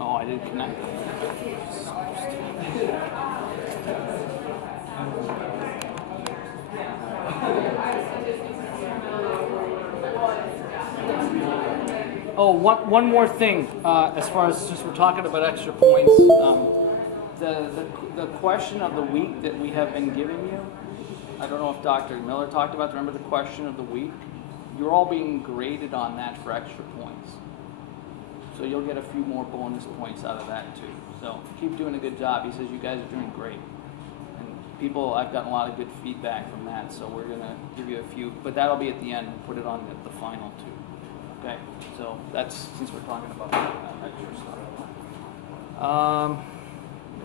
Oh, I didn't connect. Oh, one more thing. As far as since we're talking about extra points, the question of the week that we have been giving you, I don't know if Dr. Miller talked about. Remember the question of the week? You're all being graded on that for extra points. So you'll get a few more bonus points out of that too. So keep doing a good job. He says you guys are doing great. And people, I've gotten a lot of good feedback from that. So we're going to give you a few, but that'll be at the end and put it on the final too. Okay, so that's, since we're talking about extra stuff.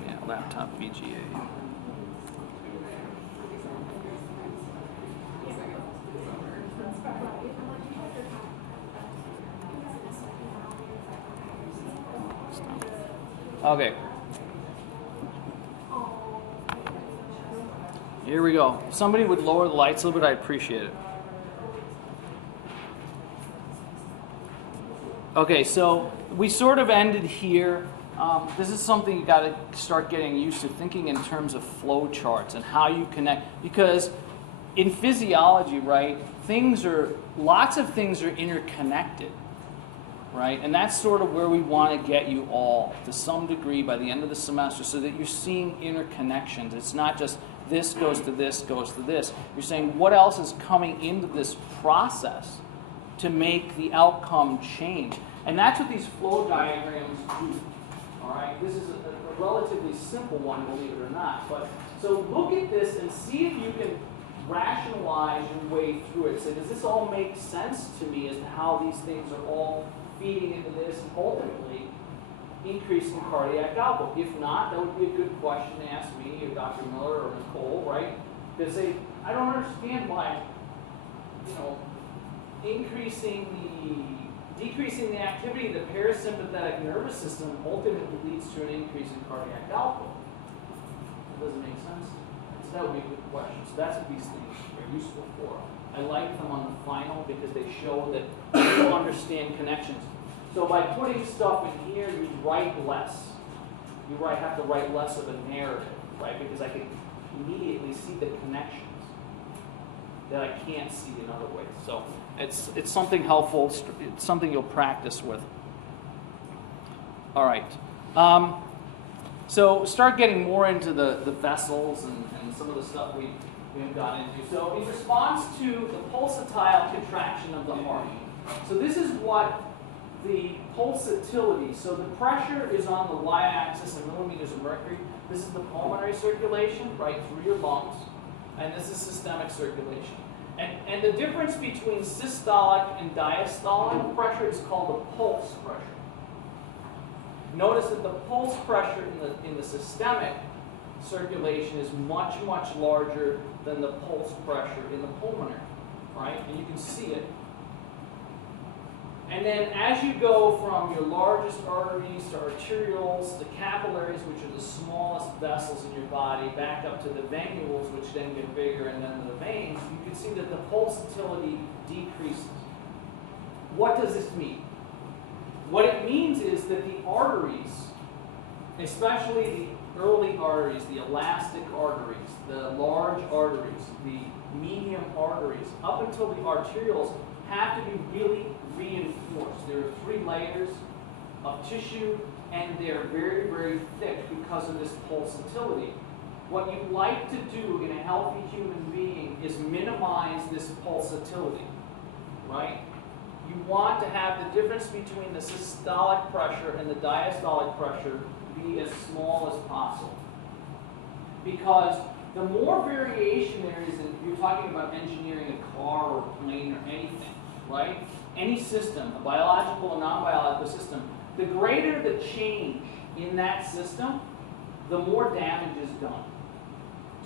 Yeah, laptop VGA. Okay. Here we go. If somebody would lower the lights a little bit, I'd appreciate it. Okay, so we sort of ended here. This is something you got to start getting used to, thinking in terms of flow charts and how you connect. Because in physiology, right, lots of things are interconnected, right? And that's sort of where we want to get you all to some degree by the end of the semester, so that you're seeing interconnections. It's not just this goes to this, goes to this. You're saying what else is coming into this process to make the outcome change. And that's what these flow diagrams do. All right, this is a relatively simple one, believe it or not. But so look at this and see if you can rationalize your way through it. So does this all make sense to me as to how these things are all feeding into this and ultimately increasing cardiac output? If not, that would be a good question to ask me or Dr. Miller or Nicole, right? Because I don't understand why, decreasing the activity of the parasympathetic nervous system ultimately leads to an increase in cardiac output. That doesn't make sense. So that would be a good question. So that's what these things are useful for. I like them on the final because they show that people understand connections. So by putting stuff in here, you write less. You have to write less of a narrative, right? Because I can immediately see the connections that I can't see in other ways. So it's something helpful. It's something you'll practice with. All right. So start getting more into the vessels and some of the stuff we've gone into. So in response to the pulsatile contraction of the heart. So this is what the pulsatility. So the pressure is on the y-axis in millimeters of mercury. This is the pulmonary circulation, right, through your lungs. And this is systemic circulation. And the difference between systolic and diastolic pressure is called the pulse pressure. Notice that the pulse pressure in the systemic circulation is much, much larger than the pulse pressure in the pulmonary, right? And you can see it. And then as you go from your largest arteries to arterioles, the capillaries, which are the smallest vessels in your body, back up to the venules, which then get bigger, and then the veins, you can see that the pulsatility decreases. What does this mean? What it means is that the arteries, especially the early arteries, the elastic arteries, the large arteries, the medium arteries, up until the arterioles, have to be really reinforced. There are 3 layers of tissue, and they're very, very thick because of this pulsatility. What you like to do in a healthy human being is minimize this pulsatility, right? You want to have the difference between the systolic pressure and the diastolic pressure be as small as possible. Because the more variation there is, and you're talking about engineering a car or a plane or anything, right? Any system, a biological or non-biological system, the greater the change in that system, the more damage is done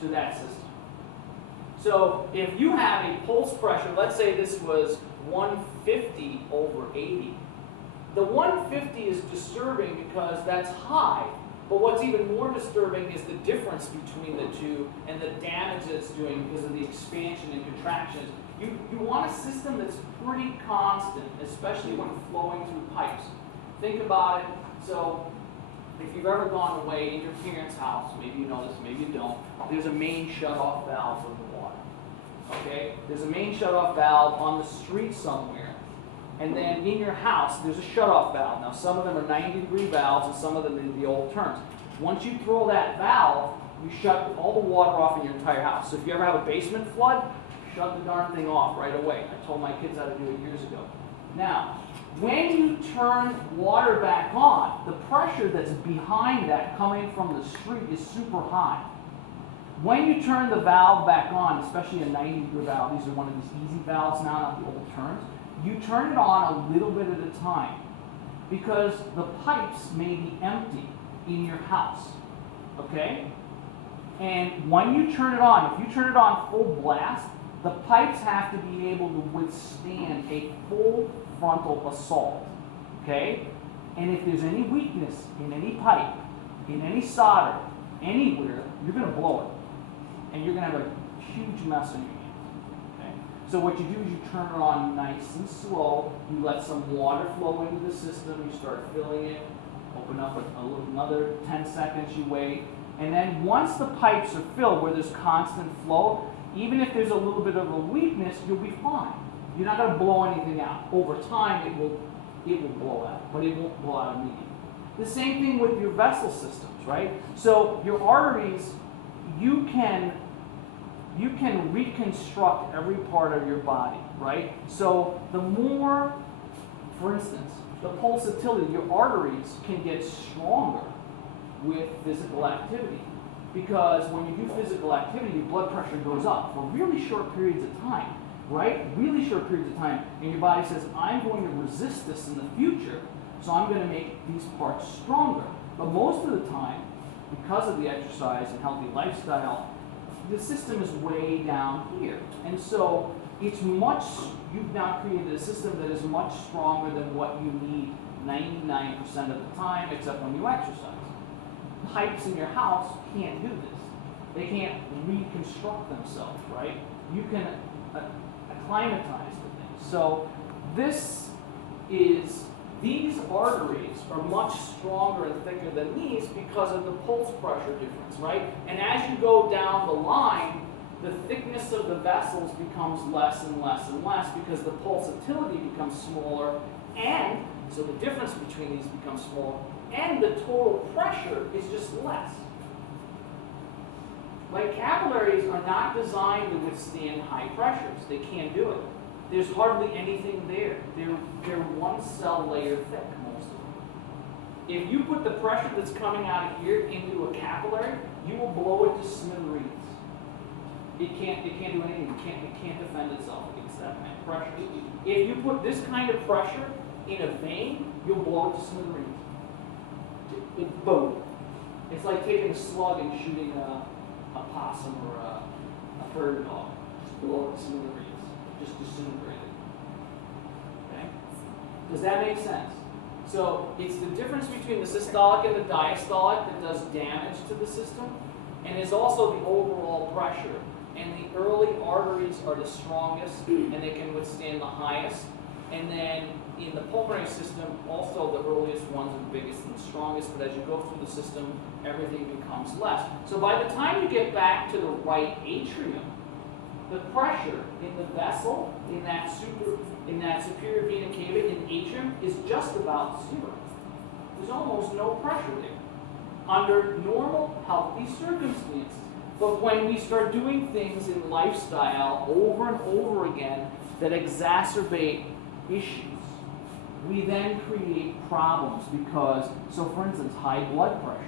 to that system. So if you have a pulse pressure, let's say this was 150 over 80. The 150 is disturbing because that's high, but what's even more disturbing is the difference between the two and the damage it's doing because of the expansion and contractions. You want a system that's pretty constant, especially when flowing through pipes. think about it. So if you've ever gone away in your parents' house, maybe you know this, maybe you don't, there's a main shut-off valve for the water. Okay? There's a main shut-off valve on the street somewhere. And then in your house, there's a shut-off valve. Now, some of them are 90-degree valves, and some of them are the old terms. Once you throw that valve, you shut all the water off in your entire house. So if you ever have a basement flood, shut the darn thing off right away. I told my kids how to do it years ago. Now, when you turn water back on, the pressure that's behind that coming from the street is super high. When you turn the valve back on, especially a 90-degree valve, these are one of these easy valves now, not the old terms, you turn it on a little bit at a time because the pipes may be empty in your house, okay? And when you turn it on, if you turn it on full blast, the pipes have to be able to withstand a full frontal assault, okay? And if there's any weakness in any pipe, in any solder, anywhere, you're going to blow it. And you're going to have a huge mess in your hands. So what you do is you turn it on nice and slow. You let some water flow into the system. You start filling it. Open up another 10 seconds. You wait. And then once the pipes are filled where there's constant flow, even if there's a little bit of a weakness, you'll be fine. You're not going to blow anything out. Over time, it will blow out, but it won't blow out immediately. The same thing with your vessel systems, right? So your arteries, you can reconstruct every part of your body, right? So the more, for instance, the pulsatility, your arteries can get stronger with physical activity. Because when you do physical activity, your blood pressure goes up for really short periods of time, right? Really short periods of time. And your body says, I'm going to resist this in the future, so I'm going to make these parts stronger. But most of the time, because of the exercise and healthy lifestyle, the system is way down here. And so it's you've now created a system that is much stronger than what you need 99% of the time, except when you exercise. Pipes in your house can't do this. They can't reconstruct themselves, right? You can acclimatize the thing. So these arteries are much stronger and thicker than these because of the pulse pressure difference, right? And as you go down the line, the thickness of the vessels becomes less and less and less because the pulsatility becomes smaller, and so the difference between these becomes smaller, and the total pressure is just less. Like capillaries are not designed to withstand high pressures. They can't do it. There's hardly anything there. They're one cell layer thick, most of them. If you put the pressure that's coming out of here into a capillary, you will blow it to smithereens. It can't do anything. It can't defend itself against that kind of pressure. If you put this kind of pressure in a vein, you'll blow it to smithereens. Boom. It's like taking a slug and shooting a possum or a bird dog. Just blow it to smithereens. Just disintegrate it. Okay? Does that make sense? So it's the difference between the systolic and the diastolic that does damage to the system, and is also the overall pressure. And the early arteries are the strongest, and they can withstand the highest. And then in the pulmonary system, also the earliest ones are the biggest and the strongest, but as you go through the system, everything becomes less. So by the time you get back to the right atrium, the pressure in the vessel, in that superior vena cava, in the atrium, is just about zero. There's almost no pressure there under normal, healthy circumstances. But when we start doing things in lifestyle over and over again that exacerbate issues, we then create problems because, so for instance, high blood pressure,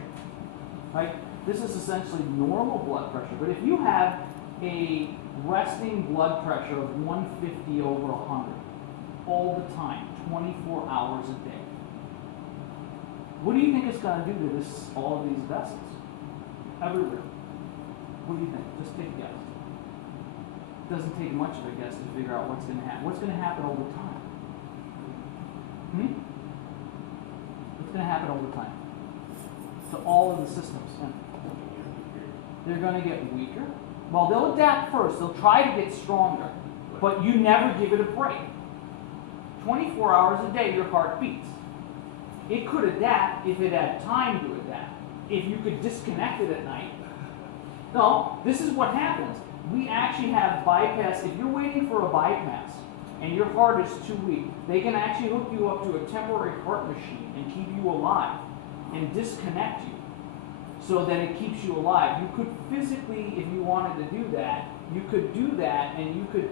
right? This is essentially normal blood pressure, but if you have a resting blood pressure of 150 over 100 all the time, 24 hours a day, what do you think it's going to do to all of these vessels? Everywhere. What do you think? Just take a guess. It doesn't take much of a guess to figure out what's going to happen. What's going to happen over time? What's going to happen over time? To all of the systems. They're going to get weaker. Well, they'll adapt first. They'll try to get stronger. But you never give it a break. 24 hours a day, your heart beats. It could adapt if it had time to adapt. If you could disconnect it at night. No, this is what happens. We actually have bypass. If you're waiting for a bypass and your heart is too weak, they can actually hook you up to a temporary heart machine and keep you alive and disconnect you so that it keeps you alive. You could physically, if you wanted to do that, you could do that and you could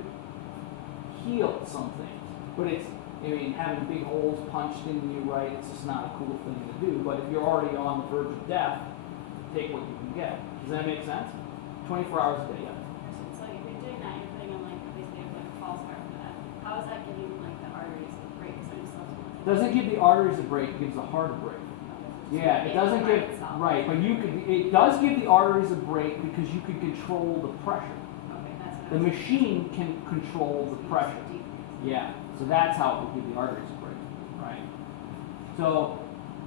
heal something. But it's, I mean, having big holes punched into you, right, it's just not a cool thing to do. But if you're already on the verge of death, take what you can get. Does that make sense? 24 hours a day, yeah. So if you're doing that, you're putting on like basically like a false heart for that. How is that giving like the arteries a break? So Doesn't give the arteries a break, it gives the heart a break. Yeah, it doesn't give, right, but you could, it does give the arteries a break because you can control the pressure. Okay, that's what The machine can control the pressure. Yeah, so that's how it will give the arteries a break, right? So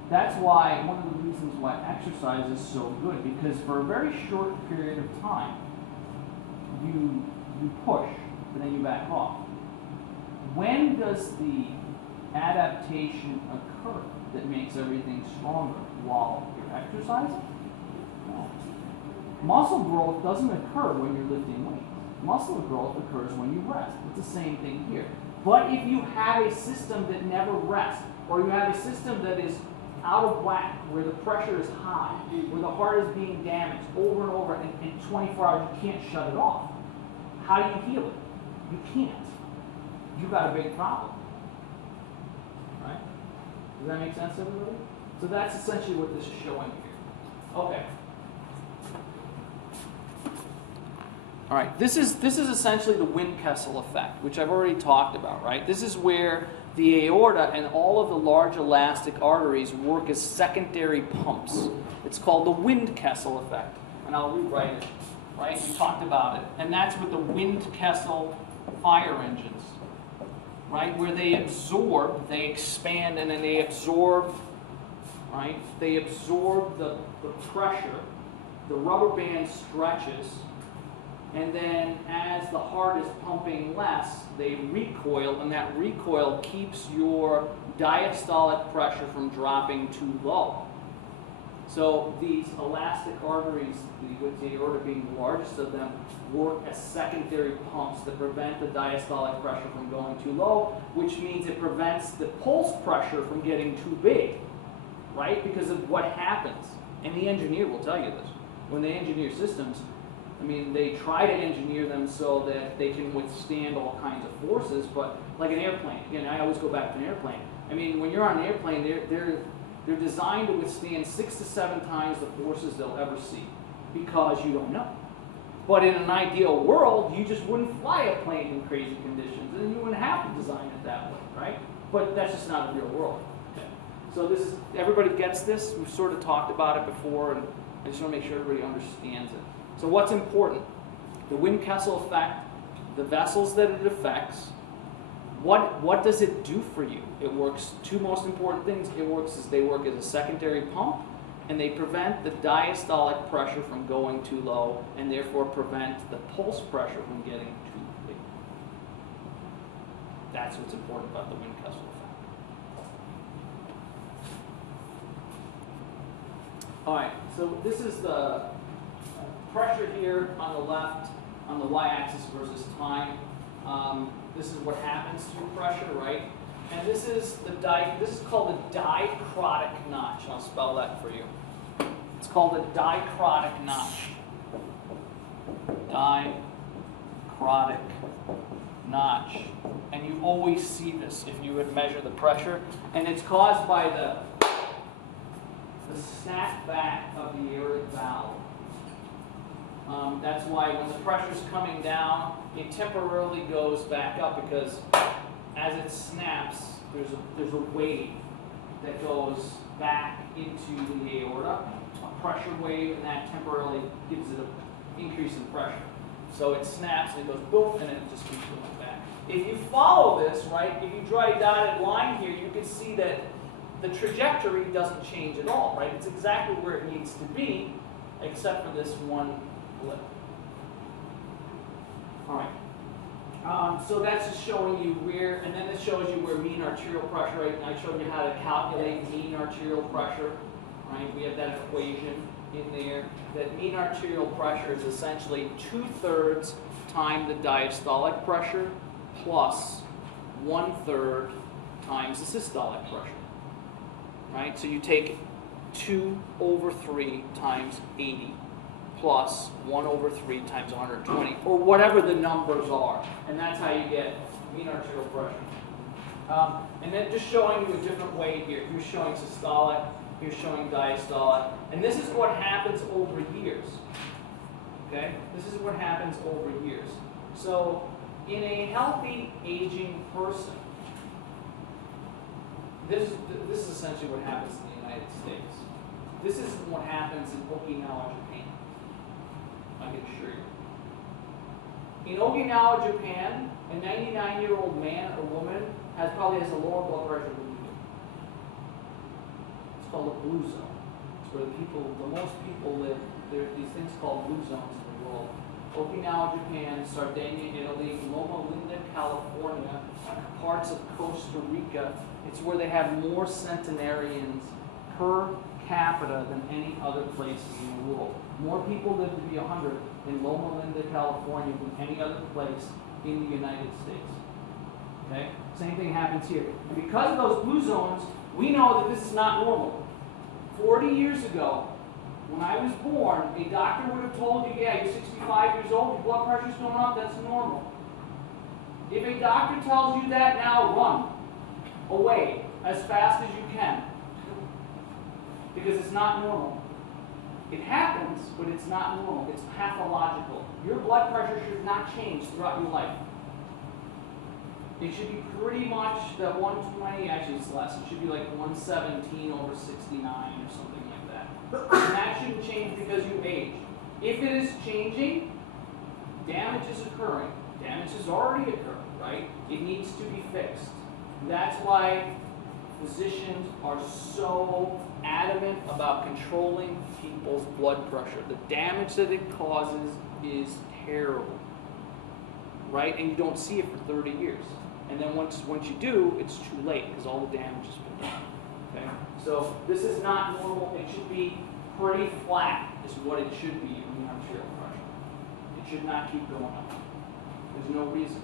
that's why, one of the reasons why exercise is so good, because for a very short period of time, you push, but then you back off. When does the adaptation occur that makes everything stronger? While you're exercising? No. Muscle growth doesn't occur when you're lifting weights. Muscle growth occurs when you rest. It's the same thing here. But if you have a system that never rests, or you have a system that is out of whack, where the pressure is high, where the heart is being damaged over and over, and in 24 hours you can't shut it off, how do you heal it? You can't. You've got a big problem. Right? Does that make sense, everybody? So that's essentially what this is showing here. Okay. All right, this is essentially the Windkessel effect, which I've already talked about, right? This is where the aorta and all of the large elastic arteries work as secondary pumps. It's called the Windkessel effect, and I'll rewrite it, right? We talked about it, and that's with the Windkessel fire engines, right? Where they absorb, they expand, and then they absorb, right? They absorb the pressure, the rubber band stretches, and then as the heart is pumping less, they recoil, and that recoil keeps your diastolic pressure from dropping too low. So these elastic arteries, with the aorta being the largest of them, work as secondary pumps that prevent the diastolic pressure from going too low, which means it prevents the pulse pressure from getting too big, right? Because of what happens. And the engineer will tell you this. When they engineer systems, I mean, they try to engineer them so that they can withstand all kinds of forces, but like an airplane, again, I always go back to an airplane. I mean, when you're on an airplane, they're designed to withstand 6 to 7 times the forces they'll ever see, because you don't know. But in an ideal world, you just wouldn't fly a plane in crazy conditions, and you wouldn't have to design it that way, right? But that's just not the real world. Okay. So this is, everybody gets this? We've sort of talked about it before, and I just want to make sure everybody understands it. So what's important? The Windkessel effect, the vessels that it affects, what does it do for you? It works, two most important things. They work as a secondary pump, and they prevent the diastolic pressure from going too low, and therefore prevent the pulse pressure from getting too big. That's what's important about the Windkessel effect. All right, so this is the pressure here on the left, on the y-axis versus time. This is what happens through pressure, right? And this is called the dicrotic notch. And I'll spell that for you. It's called the dicrotic notch. Dicrotic notch. And you always see this if you would measure the pressure. And it's caused by the snap back of the aortic valve. That's why when the pressure's coming down, it temporarily goes back up, because as it snaps, there's a wave that goes back into the aorta, a pressure wave, and that temporarily gives it an increase in pressure. So it snaps and it goes boom, and then it just keeps going back. If you follow this, right, if you draw a dotted line here, you can see that the trajectory doesn't change at all, right? It's exactly where it needs to be, except for this one blip. All right. So that's just showing you where, and then it shows you where mean arterial pressure, right? And I showed you how to calculate mean arterial pressure, right? We have that equation in there. That mean arterial pressure is essentially 2/3 times the diastolic pressure plus 1/3 times the systolic pressure, right? So you take 2/3 times 80 plus 1/3 times 120, or whatever the numbers are. And that's how you get mean arterial pressure. And then just showing you a different way here. Here's showing systolic, here's showing diastolic. And this is what happens over years. Okay? This is what happens over years. So in a healthy, aging person, this is essentially what happens in the United States. This isn't what happens in Okinawa, Japan. I can assure you. In Okinawa, Japan, a 99-year-old man or woman probably has a lower blood pressure than you do. It's called a blue zone. It's where the most people live. There are these things called blue zones in the world. Okinawa, Japan, Sardinia, Italy, Loma Linda, California, parts of Costa Rica. It's where they have more centenarians per capita than any other places in the world. More people live to be 100 in Loma Linda, California than any other place in the United States. Okay? Same thing happens here. And because of those blue zones, we know that this is not normal. 40 years ago, when I was born, a doctor would have told you, yeah, you're 65 years old, your blood pressure's going up, that's normal. If a doctor tells you that now, run away as fast as you can. Because it's not normal. It happens, but it's not normal. It's pathological. Your blood pressure should not change throughout your life. It should be pretty much that 120, actually it's less. It should be like 117/69 or something like that. And that shouldn't change because you age. If it is changing, damage is occurring. Damage has already occurred, right? It needs to be fixed. That's why physicians are so adamant about controlling people's blood pressure. The damage that it causes is terrible, right? And you don't see it for 30 years. And then once you do, it's too late because all the damage has been done. Okay? So this is not normal. It should be pretty flat is what it should be in the arterial pressure. It should not keep going up. There's no reason.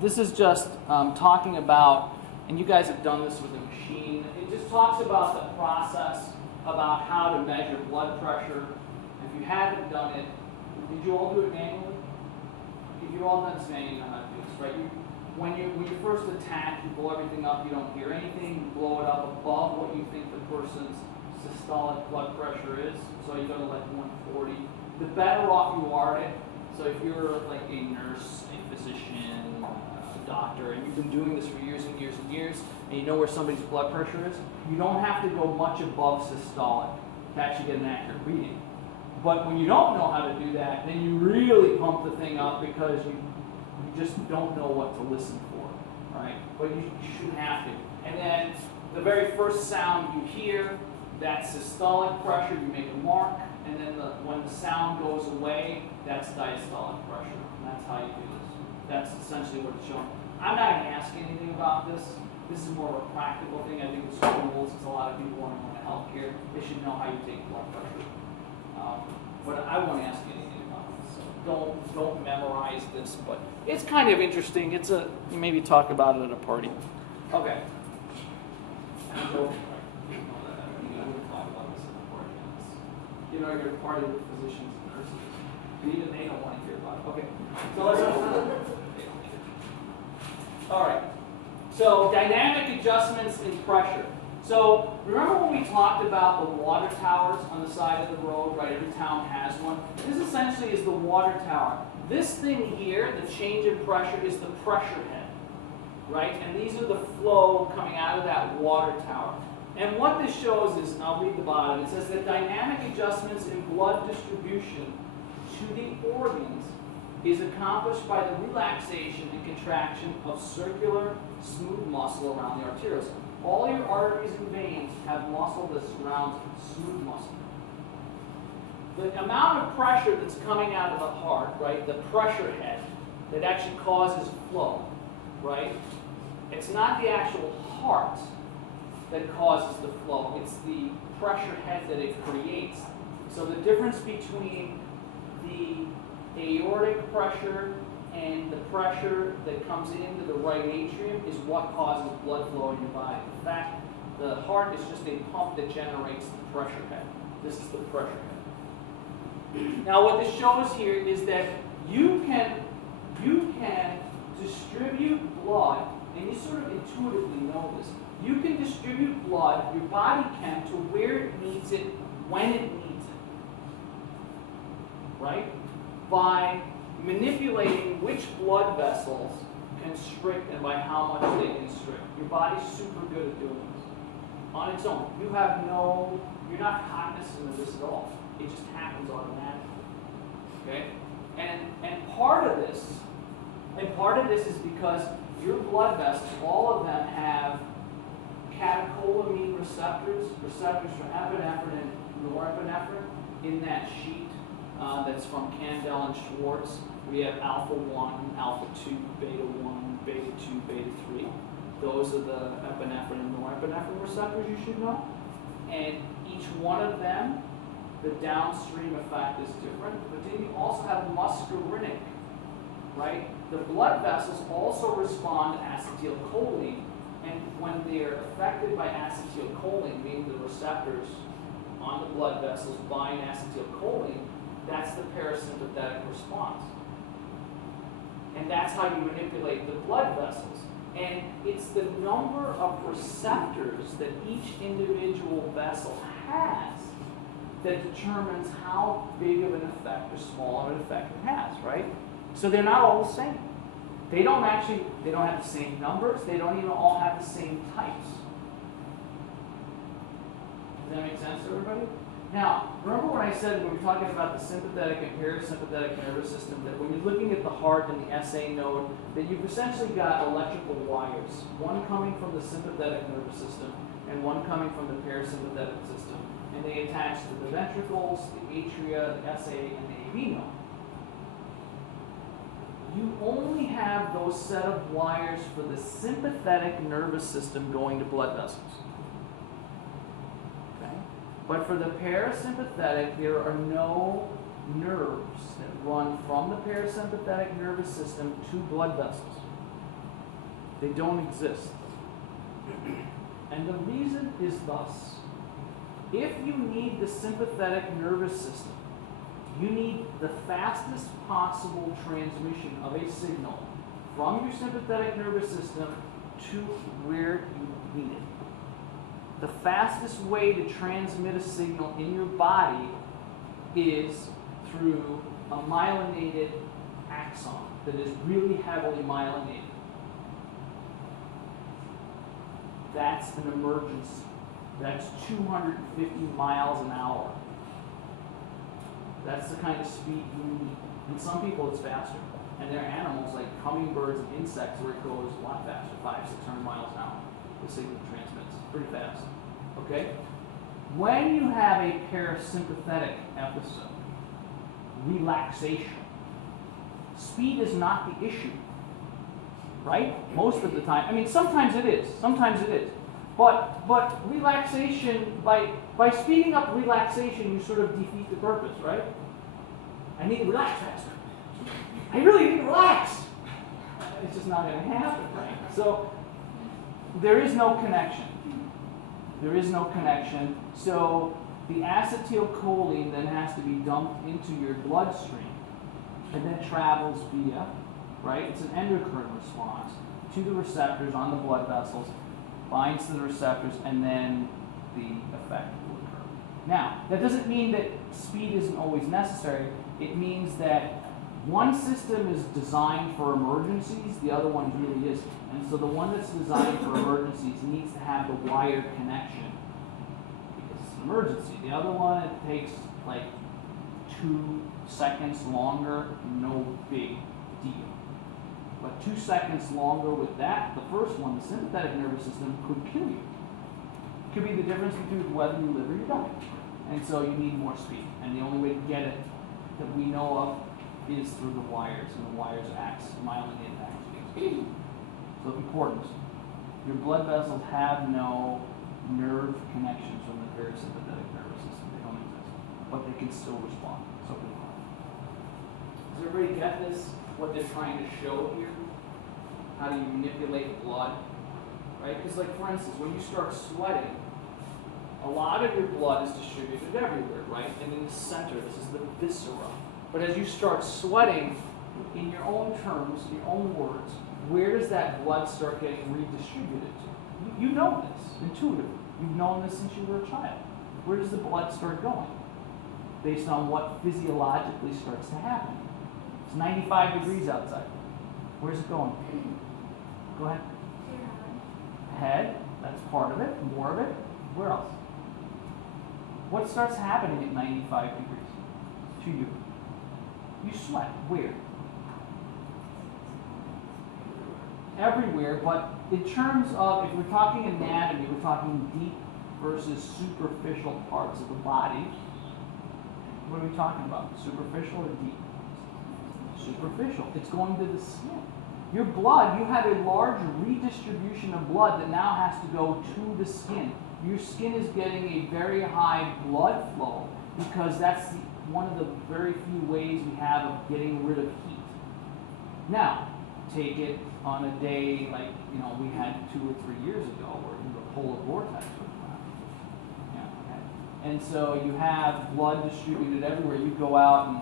This is just talking about, and you guys have done this with a machine, it just talks about the process, about how to measure blood pressure. If you haven't done it, did you all do it manually? If you've all done this manually, you know how to do this, right? When you first attack, you blow everything up, you don't hear anything, you blow it up above what you think the person's systolic blood pressure is, so you go to like 140. The better off you are at it. So if you're like a nurse, a physician, a doctor, and you've been doing this for years and years and years, and you know where somebody's blood pressure is, you don't have to go much above systolic to actually get an accurate reading. But when you don't know how to do that, then you really pump the thing up because you just don't know what to listen for, right? But you shouldn't have to. And then the very first sound you hear, that's systolic pressure, you make a mark, and then when the sound goes away, that's diastolic pressure. And that's how you do this. That's essentially what it's showing. I'm not going to ask anything about this. This is more of a practical thing. I think the schools, since a lot of people want to go into healthcare, they should know how you take blood pressure. But I won't ask anything about this. So don't memorize this, but it's kind of interesting. You maybe talk about it at a party. Okay. You know, you're part of the physicians and nurses. Even they don't want to hear about it. Okay. So let's all right. So dynamic adjustments in pressure. So remember when we talked about the water towers on the side of the road, right? Every town has one. This essentially is the water tower. This thing here, the change in pressure, is the pressure head, right? And these are the flow coming out of that water tower. And what this shows is, and I'll read the bottom, it says that dynamic adjustments in blood distribution to the organs is accomplished by the relaxation and contraction of circular, smooth muscle around the arterioles. All your arteries and veins have muscle that surrounds smooth muscle. the amount of pressure that's coming out of the heart, right, the pressure head that actually causes flow, right, it's not the actual heart that causes the flow, it's the pressure head that it creates. So the difference between the aortic pressure and the pressure that comes into the right atrium is what causes blood flow in your body. In fact, the heart is just a pump that generates the pressure head. This is the pressure head. Now what this shows here is that you can distribute blood, and you sort of intuitively know this. You can distribute blood, your body can, to where it needs it, when it needs it. Right? By manipulating which blood vessels constrict and by how much they constrict. Your body's super good at doing this. On its own. You're not cognizant of this at all. It just happens automatically. Okay? And part of this is because your blood vessels, all of them have catecholamine receptors for epinephrine and norepinephrine in that sheet that's from Candel and Schwartz. We have alpha 1, alpha 2, beta 1, beta 2, beta 3. Those are the epinephrine and norepinephrine receptors you should know. And each one of them, the downstream effect is different. But then you also have muscarinic, right? The blood vessels also respond to acetylcholine. And when they're affected by acetylcholine, meaning the receptors on the blood vessels bind acetylcholine, that's the parasympathetic response. And that's how you manipulate the blood vessels. And it's the number of receptors that each individual vessel has that determines how big of an effect or small of an effect it has, right? So they're not all the same. They don't have the same numbers. They don't even all have the same types. Does that make sense to everybody? Now, remember what I said when we were talking about the sympathetic and parasympathetic nervous system, that when you're looking at the heart and the SA node, that you've essentially got electrical wires, one coming from the sympathetic nervous system and one coming from the parasympathetic system. And they attach to the ventricles, the atria, the SA, and the AV node. You only have those set of wires for the sympathetic nervous system going to blood vessels. Okay? But for the parasympathetic, there are no nerves that run from the parasympathetic nervous system to blood vessels. They don't exist. And the reason is thus. If you need the sympathetic nervous system, you need the fastest possible transmission of a signal from your sympathetic nervous system to where you need it. The fastest way to transmit a signal in your body is through a myelinated axon that is really heavily myelinated. That's an emergency. That's 250 miles an hour. That's the kind of speed you need. In some people, it's faster. And there are animals like hummingbirds and insects where it goes a lot faster, 500-600 miles an hour. The signal transmits pretty fast. Okay? When you have a parasympathetic episode, relaxation, speed is not the issue. Right? Most of the time. I mean, sometimes it is. Sometimes it is. But relaxation, by speeding up relaxation, you sort of defeat the purpose, right? I need to relax faster. I really need to relax. It's just not going to happen, right? So there is no connection. There is no connection. So the acetylcholine then has to be dumped into your bloodstream and then travels via, right? It's an endocrine response to the receptors on the blood vessels, binds to the receptors, and then the effect will occur. Now, that doesn't mean that speed isn't always necessary. It means that one system is designed for emergencies, the other one really isn't. And so the one that's designed for emergencies needs to have the wired connection because it's an emergency. The other one, it takes like 2 seconds longer, no big deal. But 2 seconds longer with that, the first one, the sympathetic nervous system, could kill you. It could be the difference between whether you live or you die. And so you need more speed. And the only way to get it that we know of is through the wires, and the wires act myelinated actually. So important. Your blood vessels have no nerve connections from the parasympathetic nervous system. They don't exist. But they can still respond. So good. Does everybody get this? What they're trying to show here? How do you manipulate blood? Right? Because like for instance, when you start sweating, a lot of your blood is distributed everywhere, right? And in the center, this is the viscera. But as you start sweating, in your own terms, your own words, where does that blood start getting redistributed to? You know this intuitively. You've known this since you were a child. Where does the blood start going? Based on what physiologically starts to happen. It's 95 degrees outside. Where's it going? Go ahead. Head, that's part of it, more of it. Where else? What starts happening at 95 degrees to you? You sweat. Where? Everywhere, but in terms of, if we're talking anatomy, we're talking deep versus superficial parts of the body. What are we talking about? Superficial or deep? Superficial. It's going to the skin. Your blood, you have a large redistribution of blood that now has to go to the skin. Your skin is getting a very high blood flow because that's one of the very few ways we have of getting rid of heat. Now, take it on a day like we had 2 or 3 years ago where the polar vortex was around. Yeah, okay. And so you have blood distributed everywhere. You go out and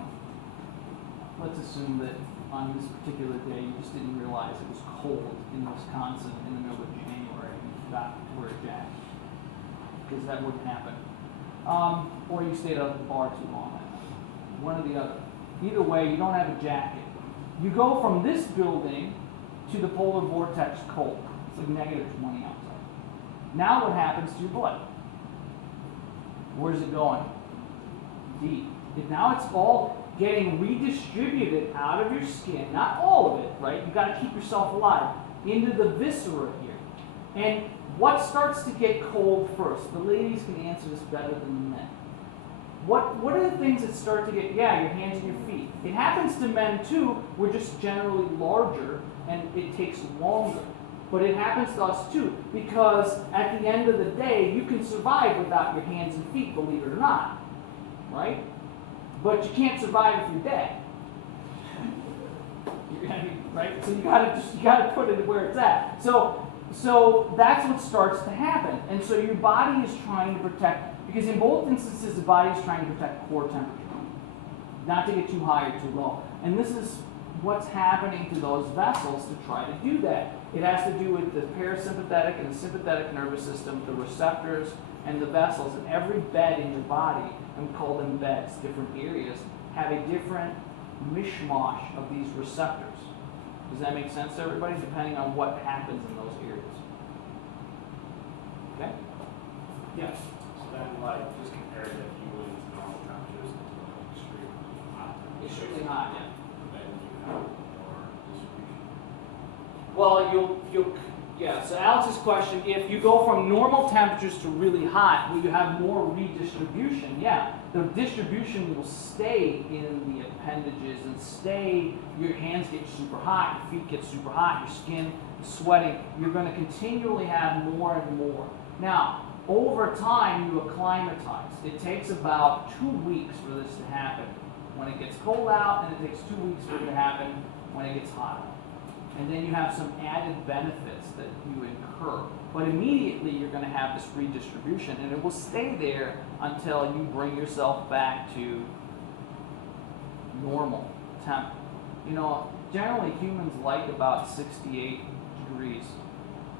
let's assume that on this particular day you just didn't realize it was cold in Wisconsin in the middle of January and you forgot to wear a jacket. Because that wouldn't happen. Or you stayed out at the bar too long that night. One or the other. Either way, you don't have a jacket. You go from this building to the polar vortex cold. It's like negative 20 outside. Now what happens to your blood? Where's it going? Deep. Now it's all getting redistributed out of your skin, not all of it, right? You've got to keep yourself alive, into the viscera here. And what starts to get cold first? The ladies can answer this better than the men. What are the things that start to get, yeah, your hands and your feet. It happens to men too. We're just generally larger and it takes longer. But it happens to us too, because at the end of the day, you can survive without your hands and feet, believe it or not. Right? But you can't survive if you're dead. Right? So you gotta put it where it's at. So that's what starts to happen. And so your body is trying to protect, because in both instances the body is trying to protect core temperature. Not to get too high or too low. And this is what's happening to those vessels to try to do that. It has to do with the parasympathetic and the sympathetic nervous system, the receptors, and the vessels. And every bed in your body, and we call them beds, different areas, have a different mishmash of these receptors. Does that make sense to everybody? Depending on what happens in those areas. Okay? Yes? So then, just compare the heat to normal temperatures to extremely hot temperatures. Extremely hot, yeah. Then you have more distribution. Well, yeah, so Alex's question, if you go from normal temperatures to really hot, will you have more redistribution? Yeah, the distribution will stay in the appendages and stay, your hands get super hot, your feet get super hot, your skin is sweating. You're going to continually have more and more. Now, over time, you acclimatize. It takes about 2 weeks for this to happen when it gets cold out, and it takes 2 weeks for it to happen when it gets hot. And then you have some added benefits that you incur. But immediately you're going to have this redistribution, and it will stay there until you bring yourself back to normal temp. Generally humans like about 68 degrees.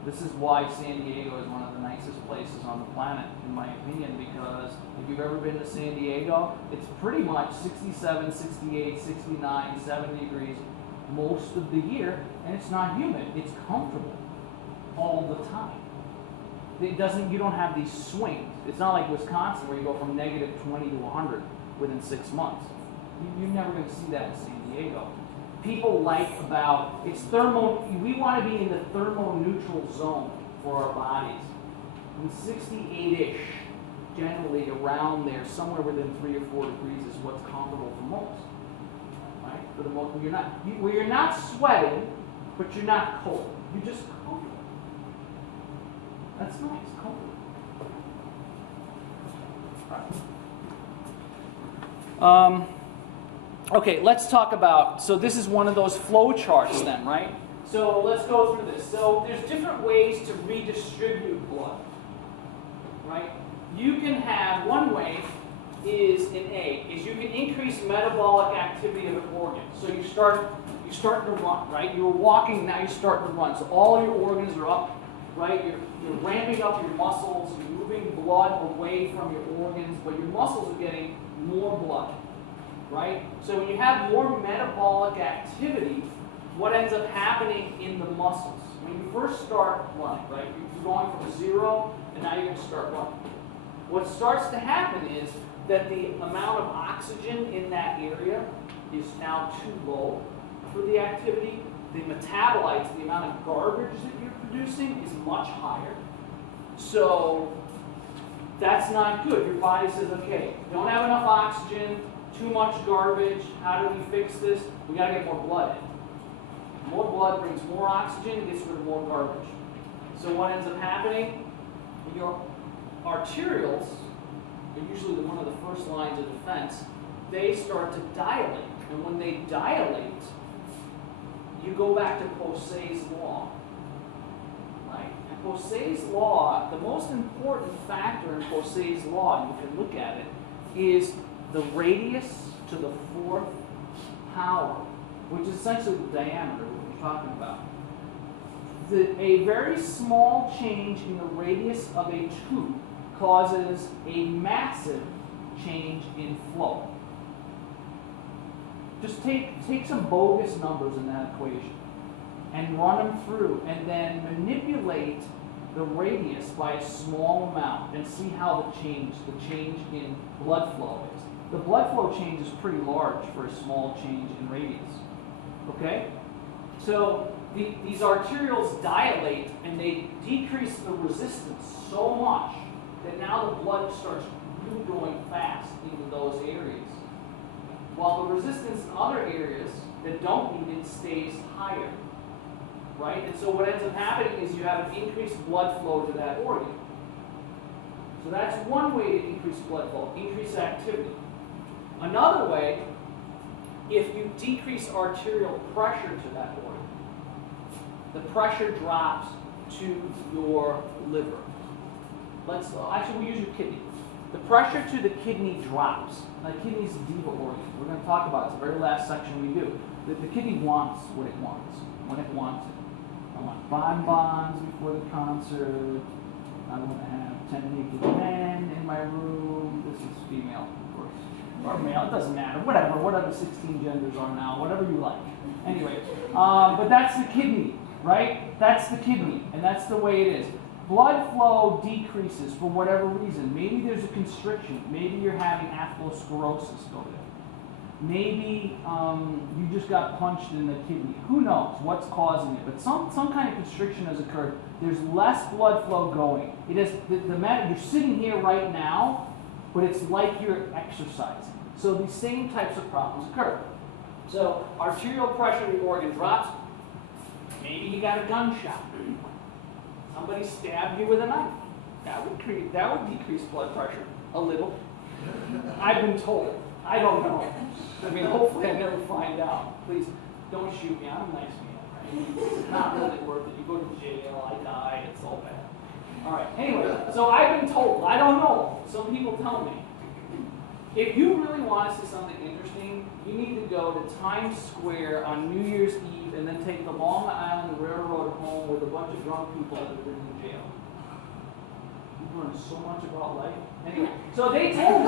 This is why San Diego is one of the nicest places on the planet, in my opinion, because if you've ever been to San Diego, it's pretty much 67, 68, 69, 70 degrees most of the year, and it's not humid. It's comfortable all the time. You don't have these swings. It's not like Wisconsin where you go from negative 20 to 100 within 6 months. You're never going to see that in San Diego. People it's we want to be in the thermoneutral zone for our bodies. And 68-ish generally around there, somewhere within 3 or 4 degrees is what's comfortable for most. Right? For the most, where you're not sweating, but you're not cold. You're just comfortable. That's nice, comfortable. All right. Okay, let's talk about, so this is one of those flow charts then, right? So let's go through this. So there's different ways to redistribute blood, right? You can have, one way is in A, is you can increase metabolic activity of an organ. So you're starting to run, right? You were walking, now you're starting to run. So all your organs are up, right? You're ramping up your muscles, you're moving blood away from your organs, but your muscles are getting more blood, right? So when you have more metabolic activity, what ends up happening in the muscles? When you first start running, right? You're going from 0, and now you're going to start running. What starts to happen is that the amount of oxygen in that area is now too low for the activity. The metabolites, the amount of garbage that you're producing is much higher. So that's not good. Your body says, okay, we don't have enough oxygen, too much garbage. How do we fix this? We got to get more blood in. More blood brings more oxygen, gets rid of more garbage. So what ends up happening? Your arterioles are usually one of the first lines of defense. They start to dilate. And when they dilate, you go back to Posey's law. Right? And Posey's law, the most important factor in Posey's law, and you can look at it, is the radius to the 4th power, which is essentially the diameter that we're talking about. A very small change in the radius of a tube causes a massive change in flow. Just take some bogus numbers in that equation and run them through, and then manipulate the radius by a small amount and see how the change in blood flow is. The blood flow change is pretty large for a small change in radius. Okay? So these arterioles dilate and they decrease the resistance so much that now the blood starts really going fast into those areas. While the resistance in other areas that don't need it stays higher. Right? And so what ends up happening is you have an increased blood flow to that organ. So that's one way to increase blood flow, increase activity. Another way, if you decrease arterial pressure to that organ, the pressure drops to your liver. Actually, we use your kidney. The pressure to the kidney drops. Now, the kidney is a diva organ. We're going to talk about it. It's the very last section we do. The kidney wants what it wants, when it wants it. I want bonbons before the concert. I want to have 10 naked men in my room. This is female, of course. Or male, it doesn't matter. Whatever 16 genders are now, whatever you like. Anyway, but that's the kidney, right? That's the kidney, and that's the way it is. Blood flow decreases for whatever reason. Maybe there's a constriction. Maybe you're having atherosclerosis go there. Maybe you just got punched in the kidney. Who knows what's causing it? But some kind of constriction has occurred. There's less blood flow going. It is you're sitting here right now, but it's like you're exercising. So these same types of problems occur. So arterial pressure in the organ drops. Maybe you got a gunshot. Somebody stabbed you with a knife. That would decrease blood pressure a little. I've been told. I don't know. I mean, hopefully I never find out. Please don't shoot me. I'm a nice man. Right? It's not really worth it. You go to jail. I die. It's all bad. All right. Anyway, so I've been told. I don't know. Some people tell me. If you really want to see something interesting, you need to go to Times Square on New Year's Eve and then take the Long Island Railroad home with a bunch of drunk people that have been in jail. You learn so much about life. Anyway, so they told me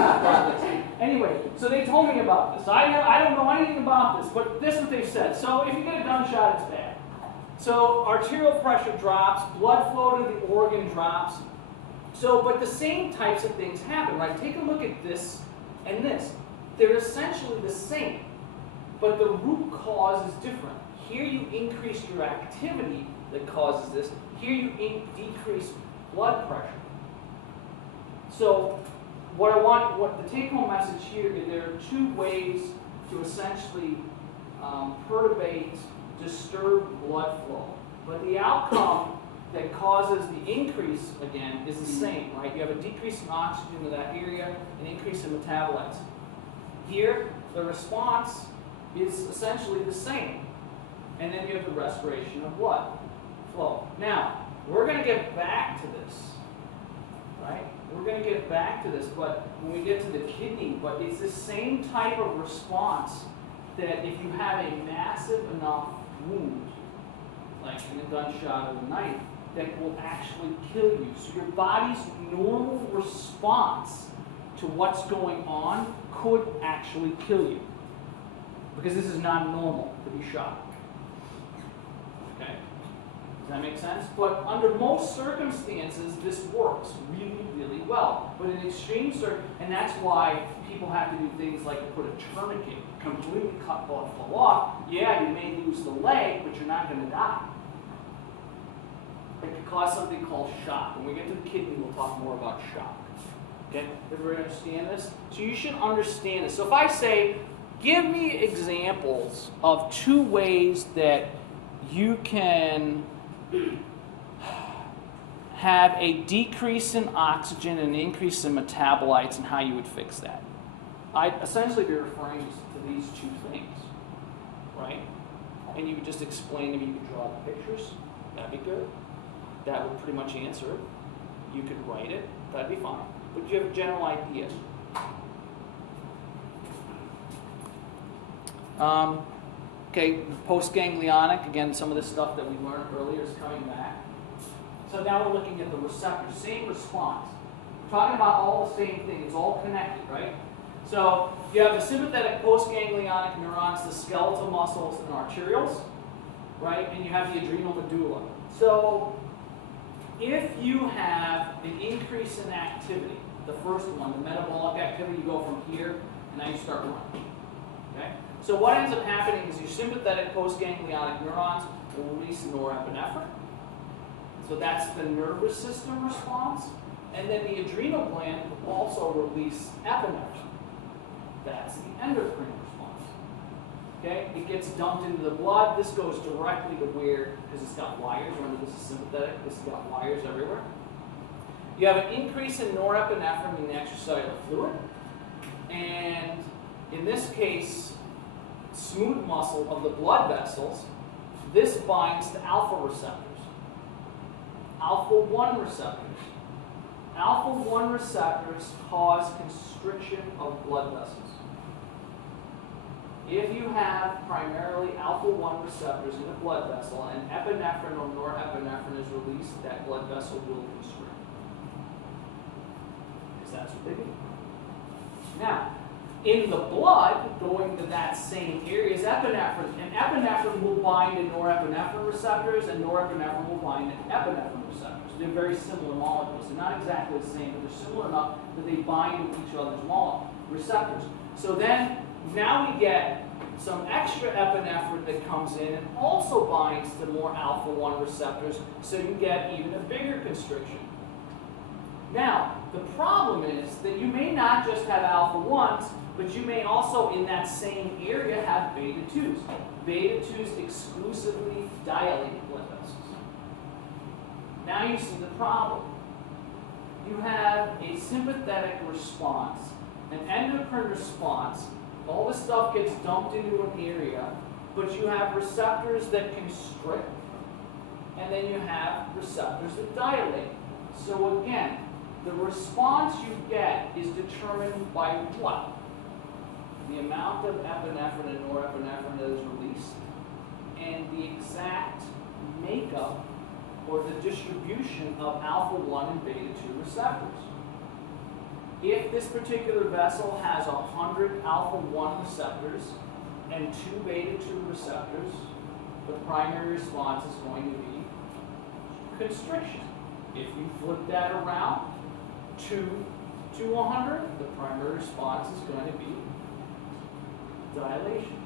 about this. I don't know anything about this, but this is what they said. So if you get a gunshot, it's bad. So arterial pressure drops, blood flow to the organ drops. So, but the same types of things happen, right? Take a look at this and this. They're essentially the same, but the root cause is different. Here you increase your activity that causes this. Here you decrease blood pressure. So what the take-home message here is there are two ways to essentially perturbate, disturb blood flow. But the outcome that causes the increase, again, is the same, right? You have a decrease in oxygen in that area, an increase in metabolites. Here, the response is essentially the same. And then you have the respiration of blood flow. Now, we're going to get back to this, right? We're going to get back to this, but when we get to the kidney, but it's the same type of response that if you have a massive enough wound, like in a gunshot or a knife, that will actually kill you. So your body's normal response to what's going on could actually kill you. Because this is not normal to be shot. Okay? Does that make sense? But under most circumstances, this works really, really well. But in extreme and that's why people have to do things like put a tourniquet, completely cut blood flow off. Yeah, you may lose the leg, but you're not going to die. It could cause something called shock. When we get to the kidney, we'll talk more about shock. Okay? Everybody understand this? So you should understand this. So if I say, give me examples of two ways that you can have a decrease in oxygen and an increase in metabolites and how you would fix that. I'd essentially be referring to these two things, right? And you would just explain them, you could draw the pictures, that'd be good. That would pretty much answer it. You could write it, that'd be fine. But you have a general idea. Okay, postganglionic, again, some of the stuff that we learned earlier is coming back. So now we're looking at the receptors, same response. We're talking about all the same thing, it's all connected, right? So you have the sympathetic postganglionic neurons, the skeletal muscles and arterioles, right? And you have the adrenal medulla. So if you have an increase in activity, the first one, the metabolic activity, you go from here and now you start running. Okay? So what ends up happening is your sympathetic postganglionic neurons will release norepinephrine. So that's the nervous system response. And then the adrenal gland will also release epinephrine. That's the endocrine response. Okay? It gets dumped into the blood. This goes directly to where, because it's got wires, remember this is sympathetic, this has got wires everywhere. You have an increase in norepinephrine in the extracellular fluid. And in this case, smooth muscle of the blood vessels, this binds to alpha receptors. Alpha-1 receptors. Alpha-1 receptors cause constriction of blood vessels. If you have primarily alpha-1 receptors in a blood vessel and epinephrine or norepinephrine is released, that blood vessel will constrict. Because that's what they do. Now, in the blood, going to that same area is epinephrine. And epinephrine will bind to norepinephrine receptors, and norepinephrine will bind to epinephrine receptors. They're very similar molecules. They're not exactly the same, but they're similar enough that they bind to each other's receptors. So then, now we get some extra epinephrine that comes in and also binds to more alpha-1 receptors, so you get even a bigger constriction. Now, the problem is that you may not just have alpha-1s, but you may also, in that same area, have beta-2s. Beta-2s exclusively dilate blood vessels. Now you see the problem. You have a sympathetic response, an endocrine response. All this stuff gets dumped into an area, but you have receptors that constrict, and then you have receptors that dilate. So again, the response you get is determined by what? The amount of epinephrine and norepinephrine that is released, and the exact makeup or the distribution of alpha-1 and beta-2 receptors. If this particular vessel has 100 alpha-1 receptors and 2 beta-2 receptors, the primary response is going to be constriction. If you flip that around, 2 to 100, the primary response is going to be dilation.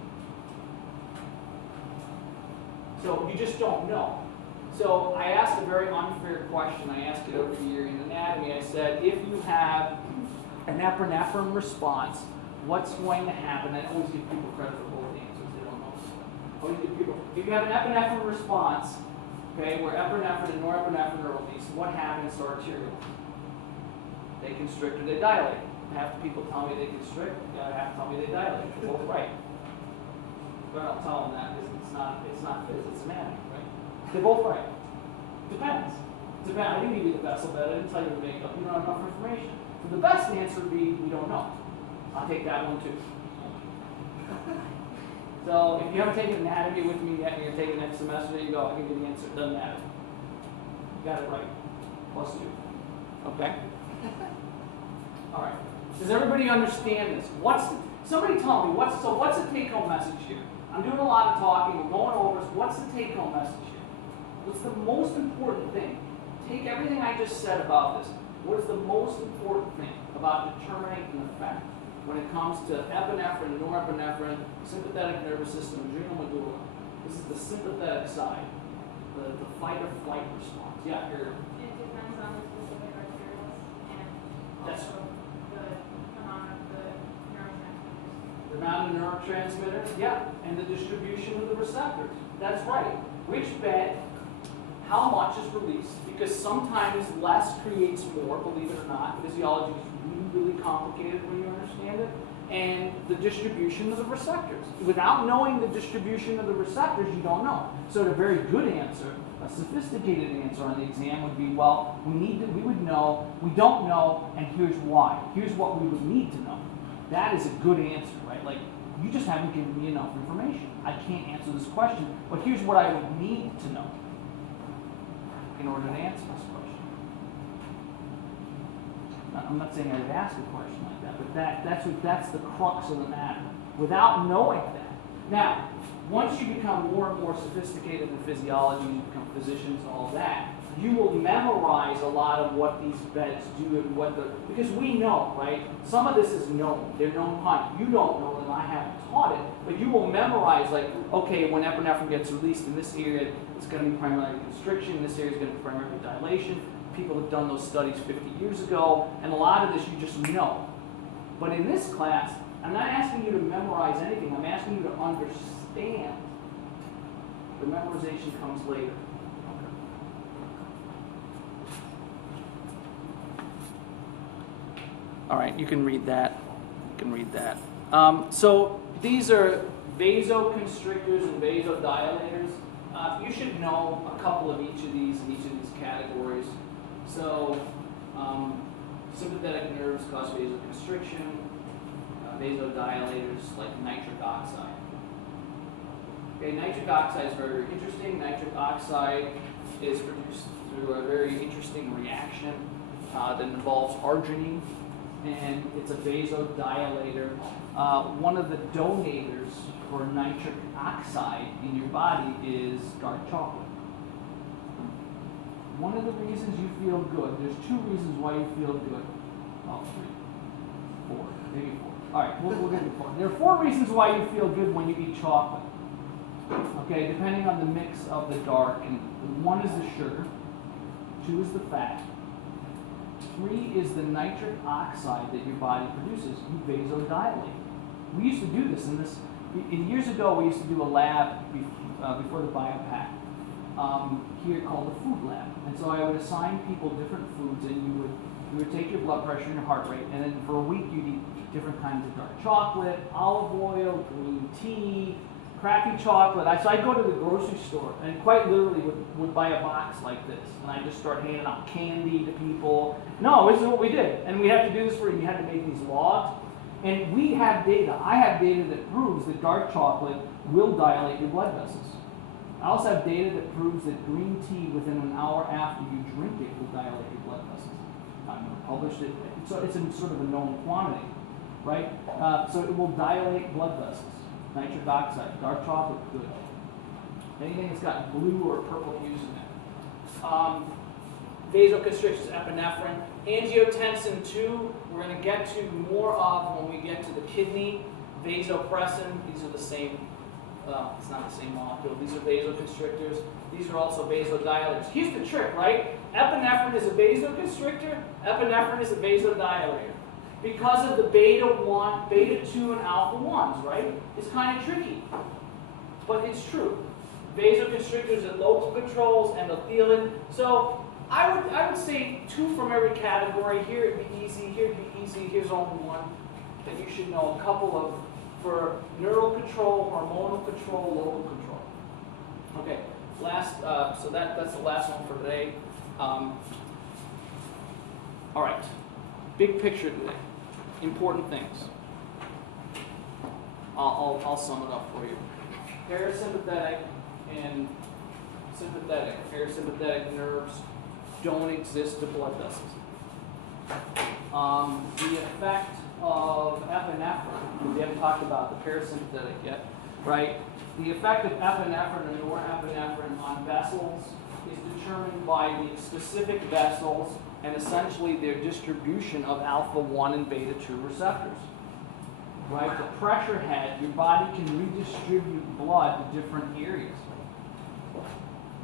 So you just don't know. So I asked a very unfair question. I asked it over here in anatomy. I said, if you have an epinephrine response, what's going to happen? I always give people credit for both answers. They don't know. I always give people, if you have an epinephrine response, okay, where epinephrine and norepinephrine are released, what happens to arterioles? They constrict or they dilate. Half the people tell me they constrict, the other half tell me they dilate. They're both right. But I don't tell them that because it's not physics, it's anatomy, right? They're both right. Depends. Depends. I didn't give you the vessel bed. I didn't tell you the makeup. You don't have enough information. So the best answer would be we don't know. I'll take that one too. So if you haven't taken anatomy with me yet and you're taking next semester, there you go. I'll give you the answer. It doesn't matter. You got it right. +2. Okay? All right. Does everybody understand this? Somebody tell me, what's the take-home message here? I'm doing a lot of talking. We're going over this. What's the take-home message here? What's the most important thing? Take everything I just said about this. What is the most important thing about determining an effect when it comes to epinephrine, norepinephrine, sympathetic nervous system, adrenal medulla? This is the sympathetic side, the fight or flight response. Yeah, here. It depends on the specific arterioles and That's also the amount of the neurotransmitters. The amount of neurotransmitters, yeah, and the distribution of the receptors. That's right. Which bed, how much is released? Because sometimes less creates more, believe it or not. Physiology is really, really complicated when you understand it. And the distribution of the receptors. Without knowing the distribution of the receptors, you don't know. So a very good answer, a sophisticated answer on the exam would be, well, we would know, we don't know, and here's why. Here's what we would need to know. That is a good answer, right? Like, you just haven't given me enough information. I can't answer this question, but here's what I would need to know in order to answer this question. Now, I'm not saying I would ask a question like that, but that's the crux of the matter. Without knowing that. Now, once you become more and more sophisticated in physiology, you become physicians and all that, you will memorize a lot of what these beds do and because we know, right? Some of this is known. They're known content. You don't know and I haven't taught it, but you will memorize, like, okay, when epinephrine gets released in this area, it's going to be primarily constriction. This area is going to be primarily dilation. People have done those studies 50 years ago, and a lot of this you just know. But in this class, I'm not asking you to memorize anything. I'm asking you to understand. The memorization comes later. All right, you can read that. You can read that. So these are vasoconstrictors and vasodilators. You should know a couple of each of these in each of these categories. So sympathetic nerves cause vasoconstriction. Vasodilators like nitric oxide. Okay, nitric oxide is very, very interesting. Nitric oxide is produced through a very interesting reaction that involves arginine, and it's a vasodilator. One of the donators for nitric oxide in your body is dark chocolate. One of the reasons you feel good, there's 2 reasons why you feel good. Oh, 3, 4, maybe 4. All right, we'll get to 4. There are 4 reasons why you feel good when you eat chocolate. Okay, depending on the mix of the dark. And 1 is the sugar, 2 is the fat, 3 is the nitric oxide that your body produces. You vasodilate. We used to do this years ago. We used to do a lab before the biopack here called the food lab. And so I would assign people different foods, and you would take your blood pressure and your heart rate, and then for a week you'd eat different kinds of dark chocolate, olive oil, green tea, crappy chocolate. So I'd go to the grocery store and quite literally would buy a box like this, and I'd just start handing out candy to people. No, this is what we did, and we had to do this you had to make these logs, and we have data. I have data that proves that dark chocolate will dilate your blood vessels. I also have data that proves that green tea within an hour after you drink it will dilate your blood vessels. I'm going to publish it. So it's in sort of a known quantity, right? So it will dilate blood vessels. Nitric oxide, dark chocolate, good. Anything that's got blue or purple hues in it. Vasoconstrictions, epinephrine. Angiotensin 2, we're going to get to more of when we get to the kidney. Vasopressin, these are the same well, it's not the same molecule. These are vasoconstrictors. These are also vasodilators. Here's the trick, right? Epinephrine is a vasoconstrictor. Epinephrine is a vasodilator. Because of the beta 1, beta 2, and alpha 1s, right? It's kind of tricky, but it's true. Vasoconstrictors at local controls, endothelin. So I would say 2 from every category. Here it'd be easy. Here it'd be easy. Here's only 1 that you should know. A couple of for neural control, hormonal control, local control. Okay, last. So that's the last one for today. All right, big picture today. Important things. I'll sum it up for you. Parasympathetic and sympathetic. Parasympathetic nerves don't exist to blood vessels. The effect of epinephrine, we haven't talked about the parasympathetic yet, right? The effect of epinephrine and norepinephrine on vessels is determined by the specific vessels and essentially their distribution of alpha 1 and beta 2 receptors. Right? The pressure head, your body can redistribute blood to different areas.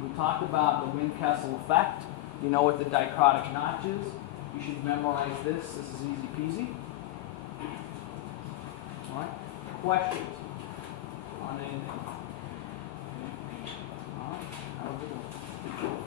We talked about the Wynn-Kessel effect. You know what the dichrotic notch is. You should memorize this. This is easy peasy. All right? Questions on anything? All right. Have a good one.